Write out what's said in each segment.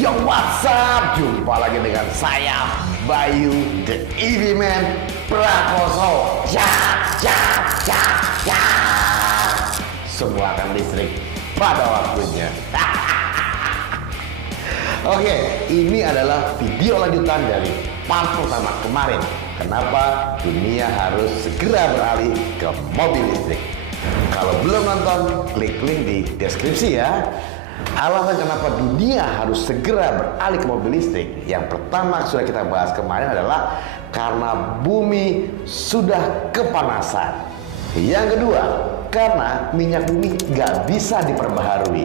Yo, what's up? Jumpa lagi dengan saya, Bayu The EV Man Prakoso. Semua akan listrik pada waktunya. Oke, ini adalah video lanjutan dari part pertama kemarin. Kenapa dunia harus segera beralih ke mobil listrik? Kalau belum nonton, klik link di deskripsi ya. Alasan kenapa dunia harus segera beralih ke mobil listrik, yang pertama sudah kita bahas kemarin adalah karena bumi sudah kepanasan. Yang kedua, karena minyak bumi nggak bisa diperbaharui.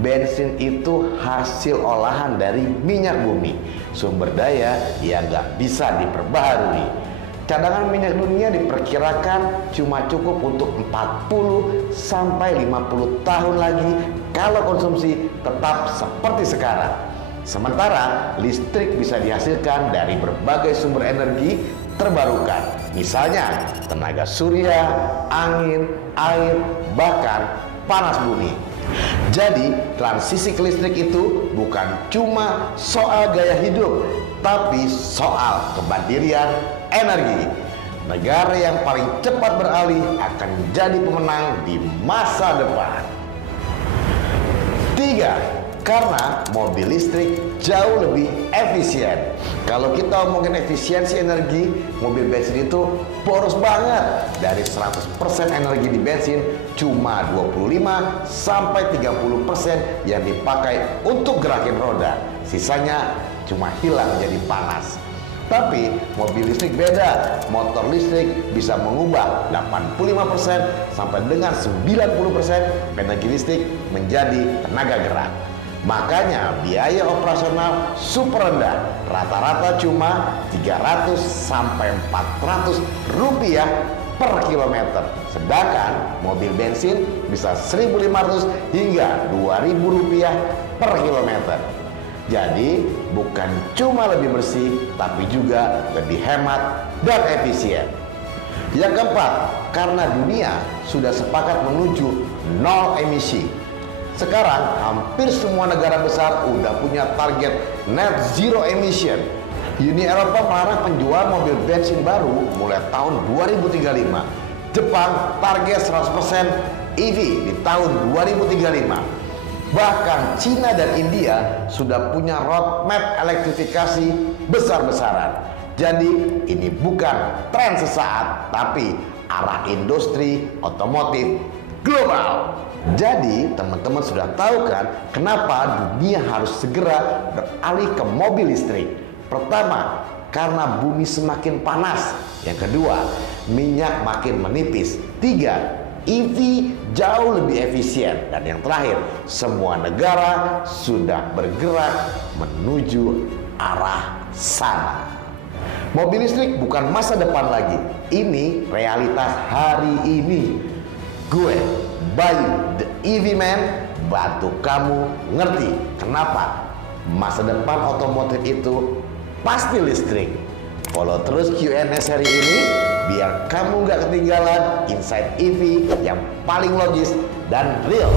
Bensin itu hasil olahan dari minyak bumi, sumber daya yang nggak bisa diperbaharui. Cadangan minyak dunia diperkirakan cuma cukup untuk 40 sampai 50 tahun lagi kalau konsumsi tetap seperti sekarang. Sementara listrik bisa dihasilkan dari berbagai sumber energi terbarukan. Misalnya tenaga surya, angin, air, bahkan panas bumi. Jadi transisi ke listrik itu bukan cuma soal gaya hidup, tapi soal kemandirian energi. Negara yang paling cepat beralih akan menjadi pemenang di masa depan. 3. Karena mobil listrik jauh lebih efisien. Kalau kita ngomongin efisiensi energi, mobil bensin itu boros banget. Dari 100% energi di bensin, cuma 25 sampai 30% yang dipakai untuk gerakin roda. Sisanya cuma hilang jadi panas. Tapi mobil listrik beda. Motor listrik bisa mengubah 85% sampai dengan 90% energi listrik menjadi tenaga gerak. Makanya biaya operasional super rendah, rata-rata cuma 300 sampai 400 rupiah per kilometer. Sedangkan mobil bensin bisa 1.500 hingga 2.000 rupiah per kilometer. Jadi bukan cuma lebih bersih, tapi juga lebih hemat dan efisien. Yang keempat, karena dunia sudah sepakat menuju nol emisi. Sekarang hampir semua negara besar udah punya target net zero emission. Uni Eropa melarang penjual mobil bensin baru mulai tahun 2035. Jepang target 100% EV di tahun 2035. Bahkan Cina dan India sudah punya roadmap elektrifikasi besar-besaran. Jadi ini bukan tren sesaat, tapi arah industri otomotif global. Jadi teman-teman sudah tahu kan kenapa dunia harus segera beralih ke mobil listrik. Pertama, karena bumi semakin panas. Yang kedua, minyak makin menipis. 3, EV jauh lebih efisien. Dan yang terakhir, semua negara sudah bergerak menuju arah sana. Mobil listrik bukan masa depan lagi. Ini realitas hari ini. Gue, Bayu The EV Man, bantu kamu ngerti kenapa masa depan otomotif itu pasti listrik. Follow terus Q&A seri ini biar kamu nggak ketinggalan insight EV yang paling logis dan real.